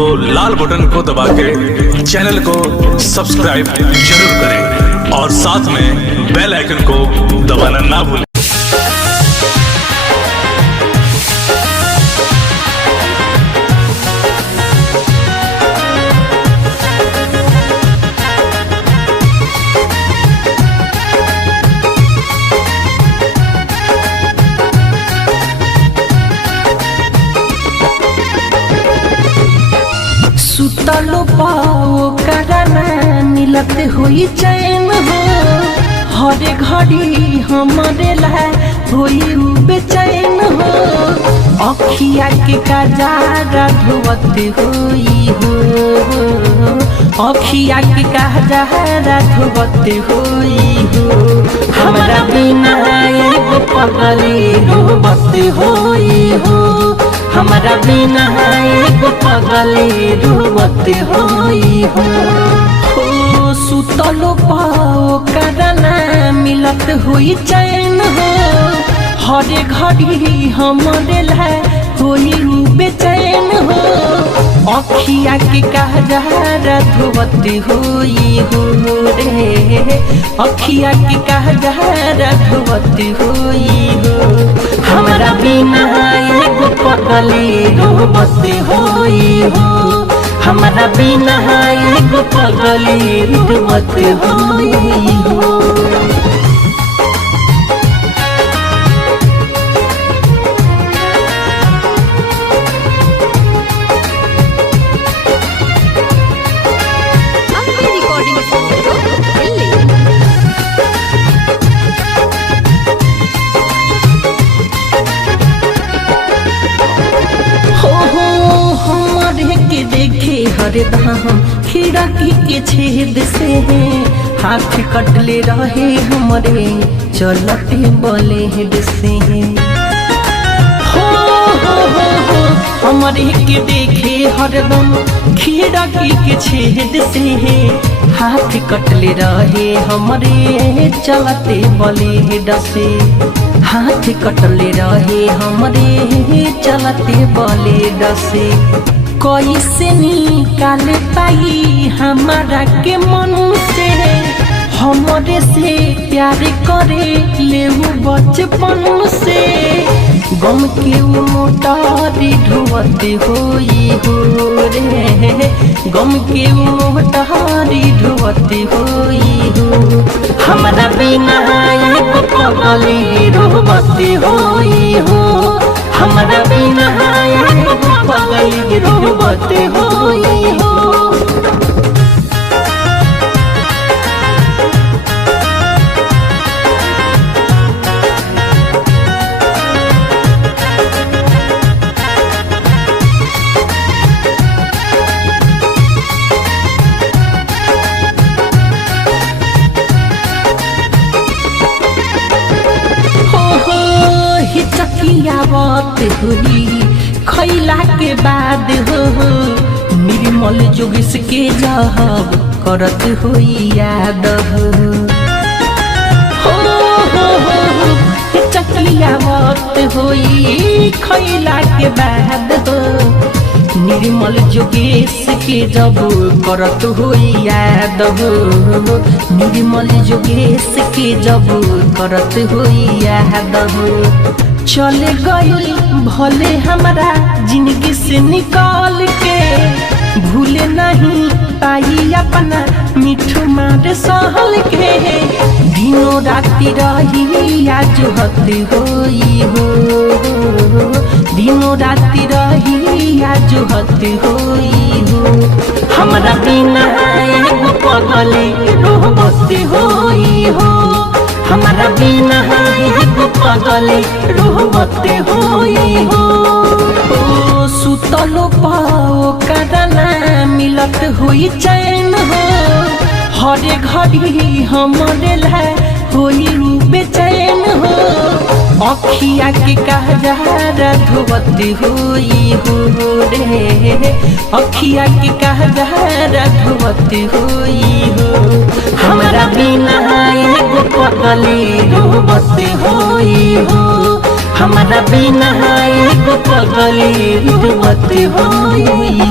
तो लाल बटन को दबा के चैनल को सब्सक्राइब जरूर करें और साथ में बेल आइकन को दबाना ना भूलें। सुतलो पाओ करना मिलत हुई चैन हो, हर घड़ी हमारे ला हुई बेचैन हो। अखिया के कजारा धोवत हुई हो, अखिया के कजारा धोवत हुई हो। हमारा बिना एगो पगली रोवत हुई हो, हमारा बिना एगो पगली रोवत होई हो। हो सुतलो पाओ करना मिलत हुई चैन हो, हर घड़ी हमारे ला होई बेचैन हो। अखिया के कजारा धोवत होई हो रे, अखिया के कजारा धोवत होई हो। हमारा बिना एगो पगली रोवत होई हो, हमारा बिना एगो पगली रोवत होई हो। हरदम खिड़की के छेद से हाथ कटले रहे हमरे चलते ब्लेड से। हो हमरे के देखे हरदम खिड़की के छेद से हाथ कटले रहे हमरे चलते ब्लेड से। हाथ कटले रहे हमरे चलते ब्लेड से। कैसे निकाल पाई हमारा के मन से, हमरे से प्यार करे ले बचपन से। गम के मोटारी ढोवत होई हो रे, गम के मोटारी ढोवत होई हो। हमारा बिना एगो पगली रोवत होई हो, हमारा बिना एगो पगली रोवत होई हो। हिचकियावत हुई खैला के बाद हो, निर्मल जोगिस के जहब करत हुई याद हो। हिचकियावत हुई खैला के बाद हो, निर्मल जोगेश के जब करत हुई याद हो। निर्मल जोगेश के जब करत हुई याद हो। चले गई भले हमारा जिंदगी से निकाल के, भूले नहीं पाई अपना मिठू मार सहल के। दिनों राति रही आज हती होई हो, दिनों राति रही आज हती होई हो। हमारा बिना एगो पगली रोवत होई हो, हमारा बिना एगो पगली रोवत होई हो। सुतलो पाओ करना मिलत हुई चैन हो, हर घड़ी हमारे ला होई बेचैन हो। अखिया के कजारा धोवत होई हो रे, अखिया के कजारा धोवत होई हो। हमारा बिना एगो पगली रोवत होई हो, हमारा बिना एगो पगली रोवत होई।